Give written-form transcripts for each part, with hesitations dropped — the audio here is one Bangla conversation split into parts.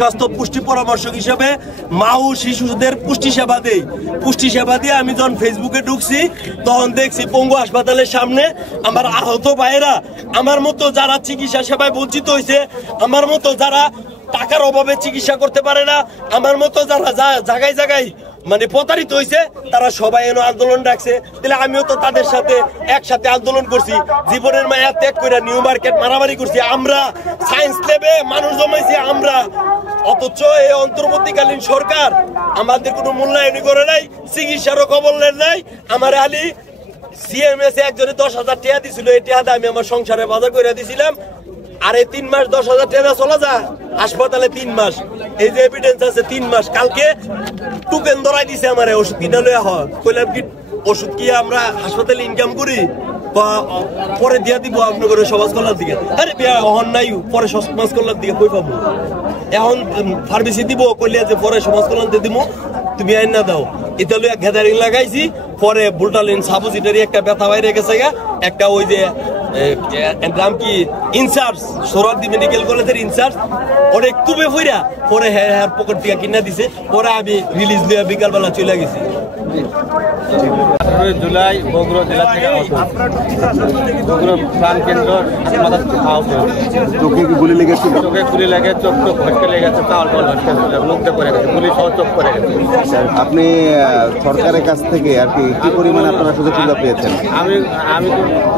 স্বাস্থ্য পুষ্টি পরামর্শক হিসেবে মা ও শিশুদের পুষ্টি সেবা দেই। পুষ্টি সেবা দিয়ে আমি যখন ফেসবুকে ঢুকছি তখন দেখছি পঙ্গু হাসপাতালের সামনে আমার আহত ভাইয়েরা, আমার মতো যারা চিকিৎসা সেবায় বঞ্চিত হয়েছে, আমার মতো যারা টাকার অভাবে চিকিৎসা করতে পারে না, আমার মতো যারা জায়গায় জায়গায় মানে প্রতারিত হয়েছে, তারা সবাই এনে আন্দোলন রাখছে। তাহলে আমিও তো তাদের সাথে একসাথে আন্দোলন করছি, জীবনের মায়া ত্যাগ করে নিউ মার্কেট মারামারি করছি। আমরা সায়েন্স ল্যাবে মানুষ জমাইছি আমরা, অথচ এই অন্তর্বর্তীকালীন সরকার আমাদের কোনো মূল্যায়নই করে নাই, চিকিৎসারও খবর নেন নাই। আমার আলী সিএমএস একজনে 10,000 টাকা দিছিল, এই টাকা আমি আমার সংসারে বাজার করে দিছিলাম। আর এই 3 মাস 10,000 টাকা চলা যা হাসপাতালে 3 মাস, এই যে এভিডেন্স আছে 3 মাস। কালকে টুকেন ধরাই দিছে আমার, ওষুধ কিনা লইয়া হয়, কইলাম কি ওষুধ কি আমরা হাসপাতালে ইনকাম করি বা পরে দিয়া দিব আপনার করে সমাজ কল্যাণ দিকে? আরে বিয়া অহন নাই, পরে সমাজ কল্যাণ দিকে কই পাবো? এখন ফার্মেসি দিব কইলিয়া যে পরে সমাজ কল্যাণ দিয়ে দিব, তুমি আইন না দাও। এটা লইয়া গ্যাদারিং লাগাইছি, পরে বুলটালিন সাবুজিটারি একটা ব্যথা বাইরে গেছে গা, একটা ওই যে নাম কি ইনচার্জ সোহরাওয়ার্দী মেডিকেল কলেজের ইনচার্জ অনেক তুবে ফইরা পরে হ্যাঁ পকেট থেকে কিনা দিছে, পরে আমি রিলিজ দিয়ে বিকালবেলা চলে গেছি। 18 জুলাই বগুড়া জেলা থেকে বগুড়া প্রাণ কেন্দ্র চোখে কি গুলি লেগেছিল? চোখে গুলি লেগে চোখ ফটকে লেগেছে, চাল মুক্ত করে গেছে, গুলি সহ চোখ করে গেছে। আপনি সরকারের কাছ থেকে আর কি পরিমাণে আপনারা সুযোগ সুবিধা পেয়েছেন? আমি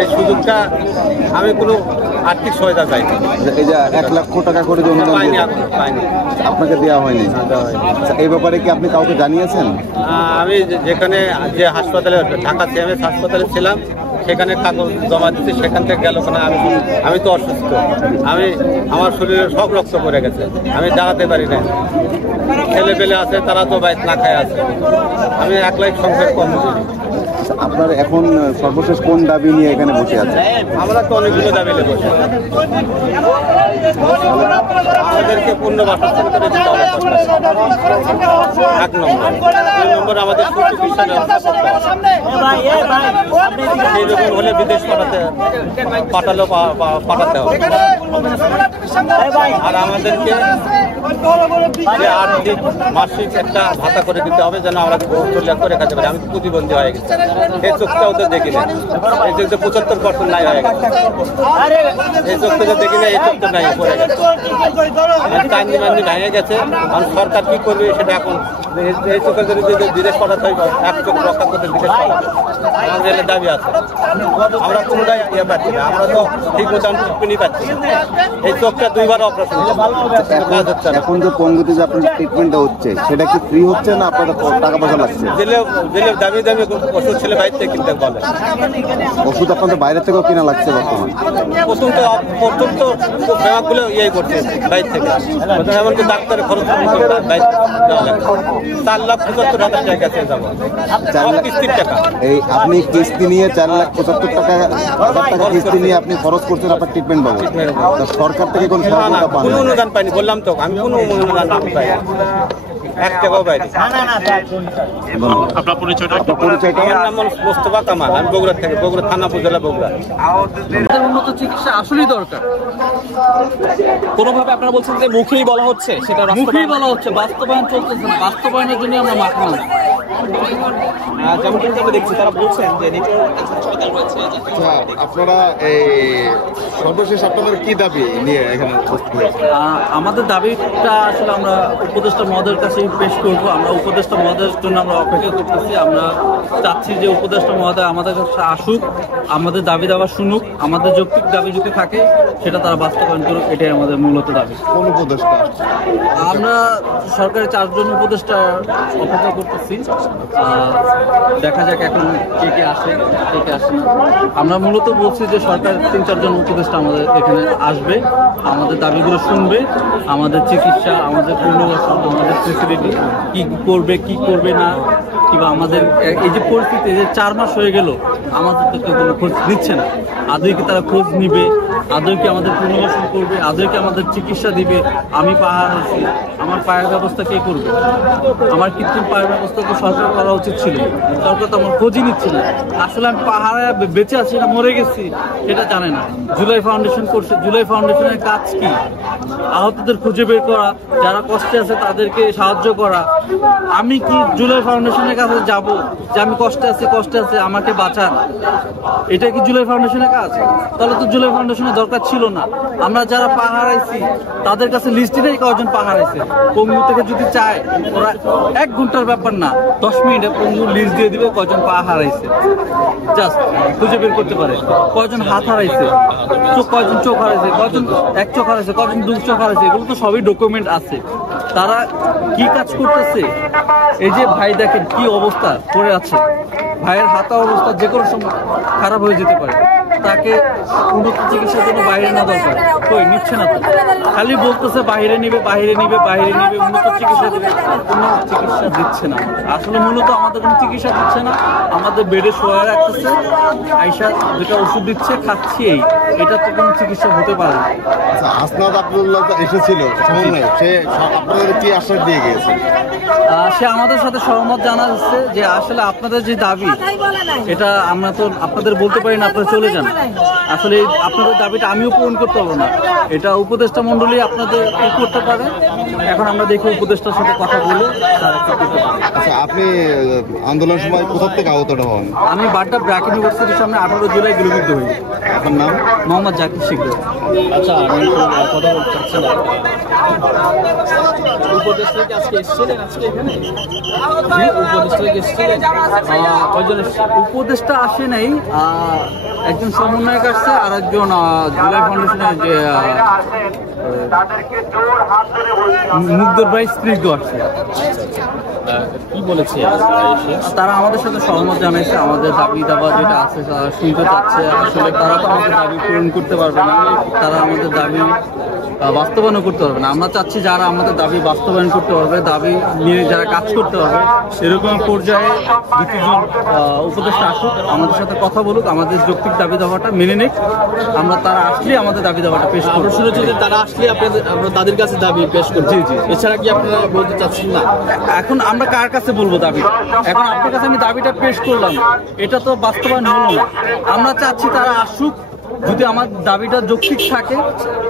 এই সুযোগটা আমি কোনো আর্থিক সহায়তা চাইনি। এই যে 1 লক্ষ টাকা করে যে অনুদান পাইনি, আপনাকে দেওয়া হয়নি। এই ব্যাপারে কি আপনি কাউকে জানিয়েছেন? আমি যেখানে যে হাসপাতালে ঢাকা সিএমএস হাসপাতালে ছিলাম সেখানে কাগজ জমা দিচ্ছি, সেখান থেকে গেল কেন? আমি তো অসুস্থ, আমার শরীরে সব রক্ত পড়ে গেছে, আমি দাঁড়াতে পারি না। ছেলে পেলে আছে, তারা তো বাইক না খায় আছে, আমি একলাই সংসার কর্মচারী। আপনার এখন সর্বশেষ কোন দাবি নিয়ে এখানে বসে আছে? আমরা তো অনেকগুলো দাবি নিয়ে বসে আছি। আমাদেরকে পূর্ণ বাসস্থান করে দিতে হবে 1 নম্বর। 2 নম্বর আমাদের সুচিকিৎসা ব্যবস্থা করতে হবে। এইরকম হলে বিদেশ পাঠাতে হবে। আর আমাদেরকে আর্থিক মাসিক একটা ভাতা করে দিতে হবে, যেন আমরা চলে করে খাতে পারি। আমি প্রতিবন্ধী হয়ে গেছি, এই চোখটাও তো দেখি না, এই চোখটা 75% নাই হয়ে গেছে, এই চোখটা তো দেখি না, এই চোখটা নাই পড়ে গেছে, কান্দি মান্দি ভেঙে গেছে। আর সরকার কি করবে সেটা এখন, এই চোখে যদি বিদেশ পাঠাতে হয়, 1 চোখ রক্ষা করতে বিদেশ পাঠাতে আমাদের দাবি আছে। আমরা কোনোটাই ইয়ে পাচ্ছি না, আমরা তো ঠিক মতো ট্রিটমেন্টই পাচ্ছি না। এই চোখটা 2বার অপারেশন হচ্ছে। এখন যে পঙ্গুতে যে আপনার ট্রিটমেন্টটা হচ্ছে সেটা কি ফ্রি হচ্ছে না আপনাদের টাকা পয়সা লাগছে? দিলে দামি দামি ওষুধ ছেলে বাইরে থেকে কিনতে বলে। ওষুধ আপনাদের বাইরে থেকেও কিনা লাগছে বর্তমান? প্রথম তো ব্যাপারগুলো ইয়ে করছে বাইরে থেকে, এমনকি ডাক্তারের খরচ বাইরে 4,75,000 টাকা গেছে যাবো, কিস্তির টাকা। এই আপনি কিস্তি নিয়ে 4,75,000 টাকা কিস্তি নিয়ে আপনি খরচ করছেন আপনার ট্রিটমেন্ট পাবো, সরকার থেকে কোনো অনুদান পাইনি। বললাম তো আমি কোনো অনুদান পাই 1 টাকাও পাইনি। আপনার পরিচয়টা? আমার নাম মোস্তফা কামাল, আমি বগুড়া থেকে, বগুড়া থানা উপজেলা বগুড়া। উন্নত চিকিৎসা আসলেই দরকার। কোনোভাবে আপনারা বলছেন যে মুখেই বলা হচ্ছে, সেটা মুখেই বলা হচ্ছে, বাস্তবায়ন চলতেছে না। বাস্তবায়নের জন্য আমরা মাঠে নামছি। যেমন আমরা দেখছি তারা বলছেন যে আপনারা এই সর্বশেষ আপনাদের কি দাবি নিয়ে এখানে উপস্থিত হয়েছে? আমাদের দাবিটা আসলে আমরা উপদেষ্টা মহোদয়ের কাছে পেশ করব। আমরা উপদেষ্টা মহোদয়ের জন্য আমরা অপেক্ষা করতেছি। আমরা চাচ্ছি যে উপদেষ্টা মহোদয় আমাদের কাছে আসুক, আমাদের দাবি দাবা শুনুক, আমাদের যৌক্তিক দাবি যদি থাকে সেটা তারা বাস্তবায়ন করুক, এটাই আমাদের মূলত দাবি। কোন উপদেষ্টা? আমরা সরকারের 4 জন উপদেষ্টা অপেক্ষা করতেছি, দেখা যাক এখন কে আসে কে আসে না। আমরা মূলত বলছি যে সরকার 3-4 জন উপদেষ্টা আমাদের এখানে আসবে, আমাদের দাবিগুলো শুনবে, আমাদের চিকিৎসা, আমাদের পুনর্বাসন, আমাদের ফেসিলিটি কি করবে না, কিংবা আমাদের এই যে পরিস্থিতি যে 4 মাস হয়ে গেল আমাদের তো কোনো খোঁজ নিচ্ছে না, আদৌ কি তারা খোঁজ নিবে আদৌ কি আমাদের পুনর্বাসন করবে, আদৌ কি আমাদের চিকিৎসা দিবে? আমি পাহাড় আছি, আমার পায়ের ব্যবস্থা কে করবে? আমার কৃত্রিম পায়ের ব্যবস্থা তো সরকার করা উচিত ছিল, সরকার তো আমার খোঁজই নিচ্ছে না। আসলে আমি পাহাড়ে বেঁচে আছি না মরে গেছি এটা জানে না। জুলাই ফাউন্ডেশন করছে, জুলাই ফাউন্ডেশনের কাজ কি? আহতদের খুঁজে বের করা, যারা কষ্টে আছে তাদেরকে সাহায্য করা। আমি কি জুলাই ফাউন্ডেশনের কাছে যাব যে আমি কষ্টে আছি আমাকে বাঁচান? এটা কি জুলাই ফাউন্ডেশনের কাজ? তাহলে তো জুলাই ফাউন্ডেশনের দরকার ছিল না। আমরা যারা পাহাড় আইছি তাদের কাছে লিস্টই নেই কয়জন পাহাড় আইছে। পঙ্গু থেকে যদি চায় ওরা 1 ঘন্টার ব্যাপার না, 10 মিনিটে পঙ্গু লিস্ট দিয়ে দিবে কয়জন পা হারাইছে, জাস্ট খুঁজে বের করতে পারে। কয়জন হাত হারাইছে, কয়জন চোখ হারাইছে, কয়জন 1 চোখ হারাইছে, কয়জন 2 চোখ হারাইছে, এগুলো তো সবই ডকুমেন্ট আছে। তারা কি কাজ করতেছে? এই যে ভাই দেখেন কি অবস্থা পড়ে আছে, ভাইয়ের হাতা অবস্থা যে কোনো সময় খারাপ হয়ে যেতে পারে। তাকে উন্নত চিকিৎসার জন্য বাইরে না দরকার, কই নিচ্ছে না তো, খালি বলতেছে বাইরে নিবে, উন্নত চিকিৎসা দেবে, কোনো চিকিৎসা দিচ্ছে না। আসলে মূলত আমাদের কোনো চিকিৎসা দিচ্ছে না, আমাদের বেডে শোয়া রাখতেছে, আইসা যেটা ওষুধ দিচ্ছে খাচ্ছি, এটা তো কোনো চিকিৎসা হতে পারে না। হাসনাত আব্দুল্লাহ এসেছিল, সে আপনাদের কি আশ্বাস দিয়ে গিয়েছে? সে আমাদের সাথে সহমত জানাচ্ছে যে আসলে আপনাদের যে দাবি এটা আমরা তো আপনাদের বলতে পারি না আপনারা চলে যান। আসলে আপনাদের দাবিটা আমিও পূরণ করতে পারবো না, এটা উপদেষ্টা মন্ডলী আপনাদের করতে পারে। এখন আমরা দেখি উপদেষ্টার সাথে কথা বলে তারা কি করতে পারে। আচ্ছা, আপনি আন্দোলনের সময় কোথা থেকে আহত হন? আমি বাড্ডা ব্র্যাক ইউনিভার্সিটির সামনে 18 জুলাই গুলিবিদ্ধ হই। আপনার নাম? মোহাম্মদ জাকির শিকদার। আচ্ছা, আমি কথা বলতে চাচ্ছি না। উপদেষ্টা কি আজকে এসেছিলেন? আজকে এখানে উপদেষ্টা কি এসেছিলেন? উপদেষ্টা আসে নাই, একজন সমন্বয়ক আসছে, আর একজন জুলাই ফাউন্ডেশনের যে মুগ্ধর ভাই স্ত্রীজ আসছে। কি বলেছে তারা আমাদের সাথে সহমত জানাইছে, আমাদের দাবি দাবা যেটা আছে শুনতে চাচ্ছে। আসলে তারা তো আমাদের দাবি পূরণ করতে পারবে না, তারা আমাদের দাবি বাস্তবায়ন করতে পারবে না। আমরা চাচ্ছি যারা আমাদের দাবি বাস্তবায়ন করতে পারবে, দাবি নিয়ে যারা কাজ করতে পারবে, সেরকম পর্যায়ে 2-3 উপদেষ্টা আসুক, আমাদের সাথে কথা বলুক, আমাদের যৌক্তিক দাবি দাবাটা মেনে নিক। আমরা তারা আসলে আমাদের দাবি দাবাটা পেশ করবো। শুনেছি যে তারা আসলে আমরা তাদের কাছে দাবি পেশ করবো। জি জি, এছাড়া কি আপনারা বলতে চাচ্ছেন না? এখন আমরা কার কাছে বলবো দাবি? এখন আপনার কাছে আমি দাবিটা পেশ করলাম, এটা তো বাস্তবায়ন হলো না। আমরা চাচ্ছি তারা আসুক, যদি আমার দাবিটা যৌক্তিক থাকে,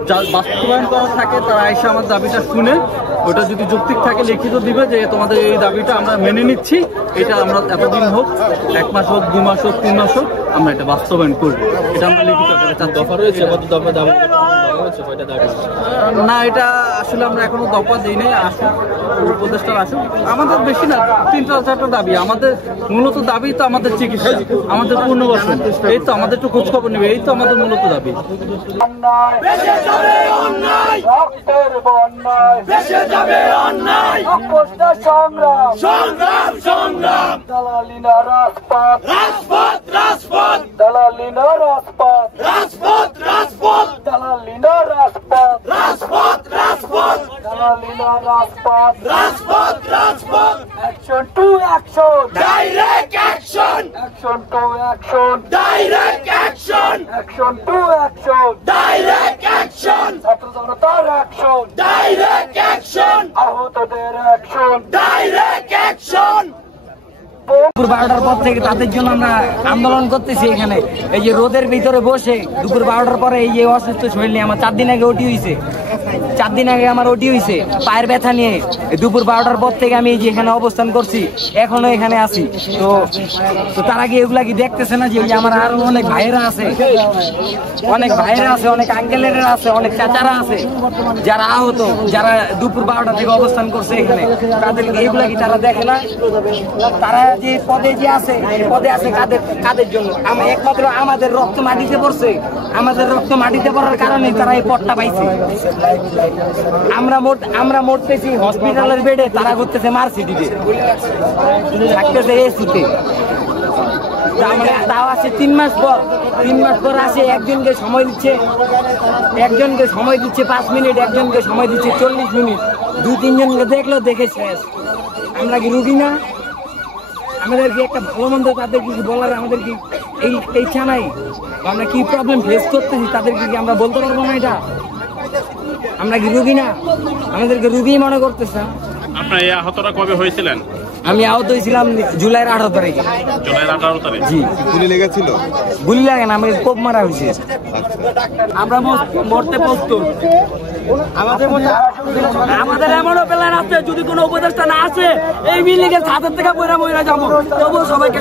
যা বাস্তবায়ন করা থাকে, তারা এসে আমার দাবিটা শুনে ওটা যদি যৌক্তিক থাকে লিখিত দিবে যে তোমাদের এই দাবিটা আমরা মেনে নিচ্ছি, এটা আমরা এতদিন হোক, 1 মাস হোক, 2 মাস হোক, 3 মাস হোক, আমরা এটা বাস্তবায়ন করবো। এটা আমরা লিখিত দফা রয়েছে, কত দফা দাবি রয়েছে, কয়টা দাবি? না, এটা আসলে আমরা এখনো দফা দিই নাই। আসুক, উপদেষ্টা আসুক, আমাদের বেশি না 3-4টা দাবি। আমাদের মূলত দাবি তো আমাদের চিকিৎসা, আমাদের পুনর্বাসন, এই তো আমাদের একটু খোঁজ খবর নেবে, এই তো আমাদের মূলত দাবি। Action to action, direct action. Action to action, direct action. Action to action, direct action. ছাত্র জনতার action, direct action. আহতদের action, direct action. দুপুর 12টার পর থেকে তাদের জন্য আমরা আন্দোলন করতেছি। এখানে এই যে রোদের ভিতরে বসে দুপুর 12টার পরে এই যে অসুস্থ শরীর নিয়ে আমার 4 দিন আগে ওটি হয়েছে, 4 দিন আগে আমার ওটি হয়েছে পায়ের ব্যথা নিয়ে। দুপুর 12টার পর থেকে আমি এই যে এখানে অবস্থান করছি, এখনো এখানে আছি। তো তারা কি এগুলা কি দেখতেছে না যে আমার আরো অনেক ভাইয়েরা আছে, অনেক আঙ্কেলেরা আছে, অনেক চাচারা আছে যারা আহত, যারা দুপুর 12টা থেকে অবস্থান করছে এখানে। তাদের এগুলা কি তারা দেখে না? তারা যে পদে যে আছে, পদে আছে কাদের জন্য? একমাত্র আমাদের রক্ত মাটিতে পড়ছে, আমাদের রক্ত মাটিতে পড়ার কারণে তারা এই পদটা পাইছে। আমরা মরতেছি হসপিটালের বেডে, তারা করতেছে মার্সিডিতে, থাকতেছে এসিতে। তাও আছে 3 মাস পর আসে, একজনকে সময় দিচ্ছে 5 মিনিট, একজনকে সময় দিচ্ছে 40 মিনিট। 2-3 জনকে দেখলো, দেখে শেষ। আমরা কি রুগী না? আমাদের কি একটা ভালো মন্দ তাদের কি বলার আমাদের কি এই ইচ্ছা নাই? আমরা কি প্রবলেম ফেস করতেছি তাদেরকে কি আমরা বলতে পারবো না? এটা আমরা কি রুগী না? আমাদেরকে রুগী মনে করতেছে। আপনার এই আহতটা কবে হয়েছিলেন? আমি আহত হয়েছিলাম জুলাইয়ের 18 তারিখে। জুলাইয়ের 18 তারিখ? জি। গুলি লেগেছিল? গুলি লাগে না, আমাকে কোপ মারা হয়েছে। আমরা মরতে প্রস্তুত। আমাদের এমনও প্ল্যান আছে, যদি কোনো উপদেষ্টা না আসে এই বিল্ডিং এর ছাদের থেকে বইরা যাবো, তবুও সবাইকে